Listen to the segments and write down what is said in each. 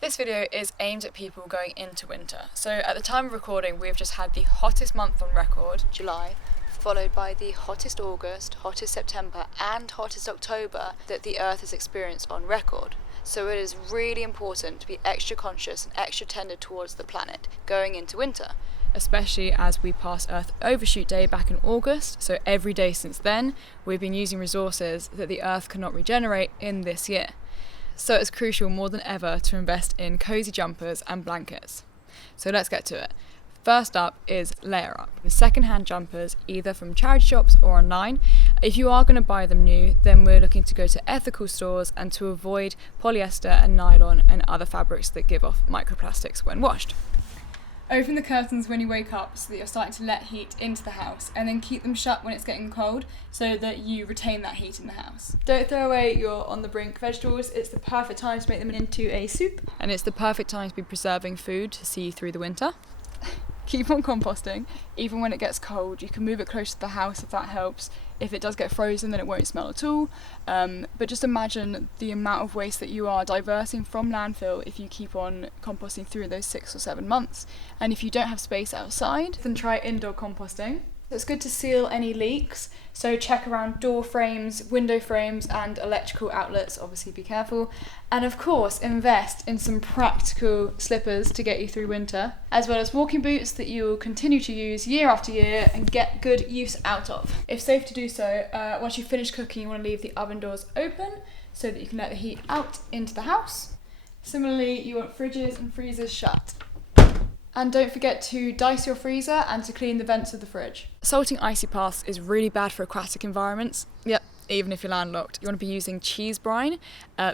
This video is aimed at people going into winter. So at the time of recording, we've just had the hottest month on record, July, followed by the hottest August, hottest September and hottest October that the Earth has experienced on record. So it is really important to be extra conscious and extra tender towards the planet going into winter. Especially as we pass Earth Overshoot Day back in August, so every day since then, we've been using resources that the Earth cannot regenerate in this year. So it's crucial more than ever to invest in cosy jumpers and blankets. So let's get to it. First up is layer up. Second-hand jumpers, either from charity shops or online. If you are going to buy them new, then we're looking to go to ethical stores and to avoid polyester and nylon and other fabrics that give off microplastics when washed. Open the curtains when you wake up so that you're starting to let heat into the house, and then keep them shut when it's getting cold so that you retain that heat in the house. Don't throw away your on the brink vegetables. It's the perfect time to make them into a soup, and it's the perfect time to be preserving food to see you through the winter. Keep on composting. Even when it gets cold, you can move it closer to the house if that helps. If it does get frozen, then it won't smell at all. But just imagine the amount of waste that you are diverting from landfill if you keep on composting through those 6 or 7 months. And if you don't have space outside, then try indoor composting. It's good to seal any leaks, so check around door frames, window frames and electrical outlets, obviously be careful. And of course, invest in some practical slippers to get you through winter, as well as walking boots that you will continue to use year after year and get good use out of. If safe to do so, once you finish cooking, you want to leave the oven doors open so that you can let the heat out into the house. Similarly, you want fridges and freezers shut. And don't forget to dice your freezer and to clean the vents of the fridge. Salting icy paths is really bad for aquatic environments. Yep, even if you're landlocked. You want to be using cheese brine,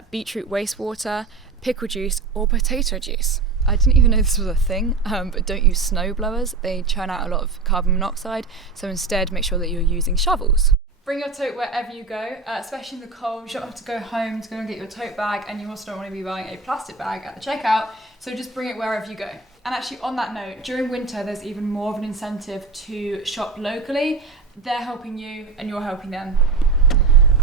beetroot wastewater, pickle juice or potato juice. I didn't even know this was a thing, but don't use snow blowers. They churn out a lot of carbon monoxide, so instead make sure that you're using shovels. Bring your tote wherever you go, especially in the cold. You don't have to go home to go and get your tote bag, and you also don't want to be buying a plastic bag at the checkout, so just bring it wherever you go. And actually on that note, during winter there's even more of an incentive to shop locally. They're helping you and you're helping them.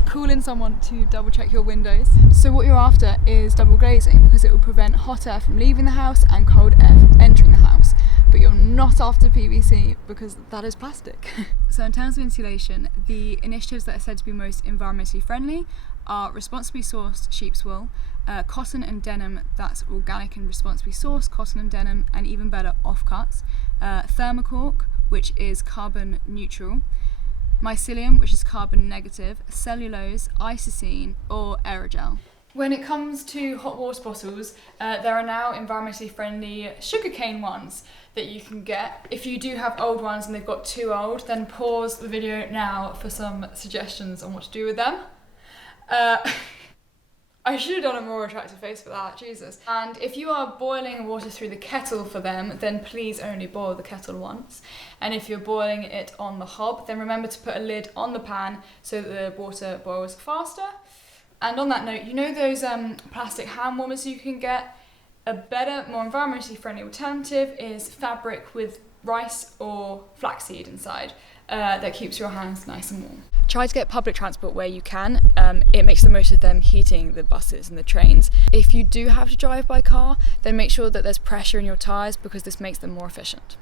Call in someone to double check your windows. So what you're after is double glazing, because it will prevent hot air from leaving the house and cold air from entering the house. But you're not after PVC because that is plastic. So in terms of insulation, the initiatives that are said to be most environmentally friendly are responsibly sourced sheep's wool, cotton and denim that's organic and responsibly sourced cotton and denim, and even better offcuts, thermocork, which is carbon neutral, mycelium, which is carbon negative, cellulose, isocene or aerogel. When it comes to hot water bottles, there are now environmentally friendly sugarcane ones that you can get. If you do have old ones and they've got too old, then pause the video now for some suggestions on what to do with them. I should have done a more attractive face for that, Jesus. And if you are boiling water through the kettle for them, then please only boil the kettle once. And if you're boiling it on the hob, then remember to put a lid on the pan so that the water boils faster. And on that note, you know those plastic hand warmers you can get? A better, more environmentally friendly alternative is fabric with rice or flaxseed inside that keeps your hands nice and warm. Try to get public transport where you can. It makes the most of them heating the buses and the trains. If you do have to drive by car, then make sure that there's pressure in your tyres because this makes them more efficient.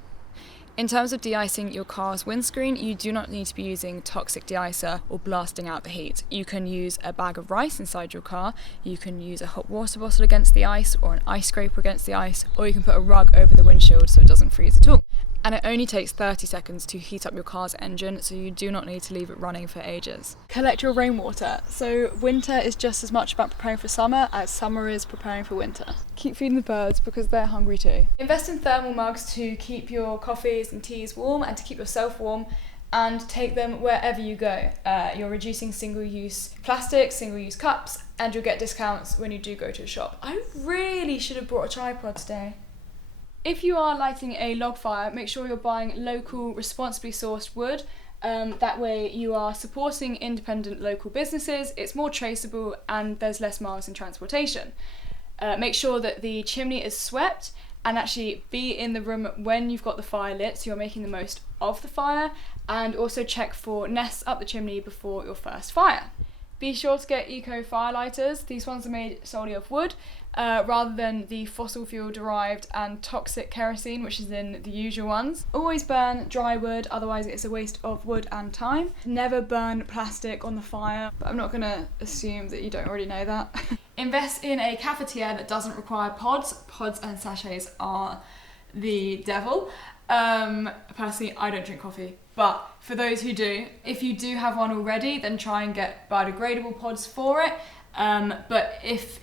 In terms of de-icing your car's windscreen, you do not need to be using toxic de-icer or blasting out the heat. You can use a bag of rice inside your car, you can use a hot water bottle against the ice or an ice scraper against the ice, or you can put a rug over the windshield so it doesn't freeze at all. And it only takes 30 seconds to heat up your car's engine, so you do not need to leave it running for ages. Collect your rainwater. So winter is just as much about preparing for summer as summer is preparing for winter. Keep feeding the birds because they're hungry too. Invest in thermal mugs to keep your coffees and teas warm and to keep yourself warm, and take them wherever you go. You're reducing single-use plastic, single-use cups, and you'll get discounts when you do go to a shop. I really should have brought a tripod today. If you are lighting a log fire, make sure you're buying local, responsibly sourced wood. That way you are supporting independent local businesses, it's more traceable and there's less miles in transportation. Make sure that the chimney is swept and actually be in the room when you've got the fire lit so you're making the most of the fire, and also check for nests up the chimney before your first fire. Be sure to get eco firelighters. These ones are made solely of wood, rather than the fossil fuel derived and toxic kerosene, which is in the usual ones. Always burn dry wood, otherwise it's a waste of wood and time. Never burn plastic on the fire, but I'm not gonna assume that you don't already know that. Invest in a cafetiere that doesn't require pods. Pods and sachets are the devil. Personally, I don't drink coffee, but for those who do, if you do have one already, then try and get biodegradable pods for it. But if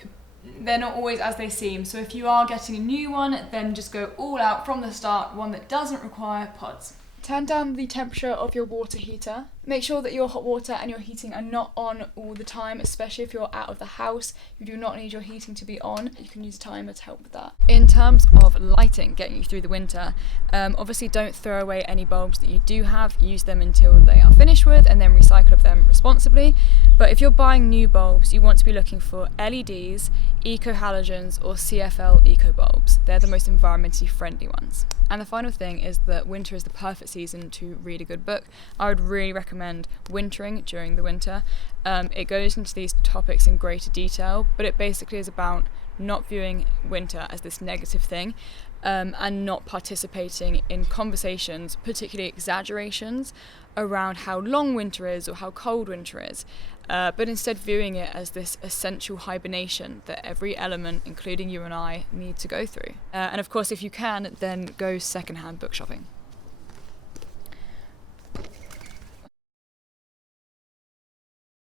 they're not always as they seem, so if you are getting a new one, then just go all out from the start, one that doesn't require pods. Turn down the temperature of your water heater. Make sure that your hot water and your heating are not on all the time, especially if you're out of the house. You do not need your heating to be on. You can use a timer to help with that. In terms of lighting, getting you through the winter, obviously don't throw away any bulbs that you do have. Use them until they are finished with and then recycle of them responsibly. But if you're buying new bulbs, you want to be looking for LEDs, eco halogens or CFL eco bulbs. They're the most environmentally friendly ones. And the final thing is that winter is the perfect season to read a good book. I would really recommend Wintering during the winter. It goes into these topics in greater detail, but it basically is about not viewing winter as this negative thing, and not participating in conversations, particularly exaggerations, around how long winter is or how cold winter is, but instead viewing it as this essential hibernation that every element, including you and I, need to go through. And of course, if you can, then go secondhand book shopping.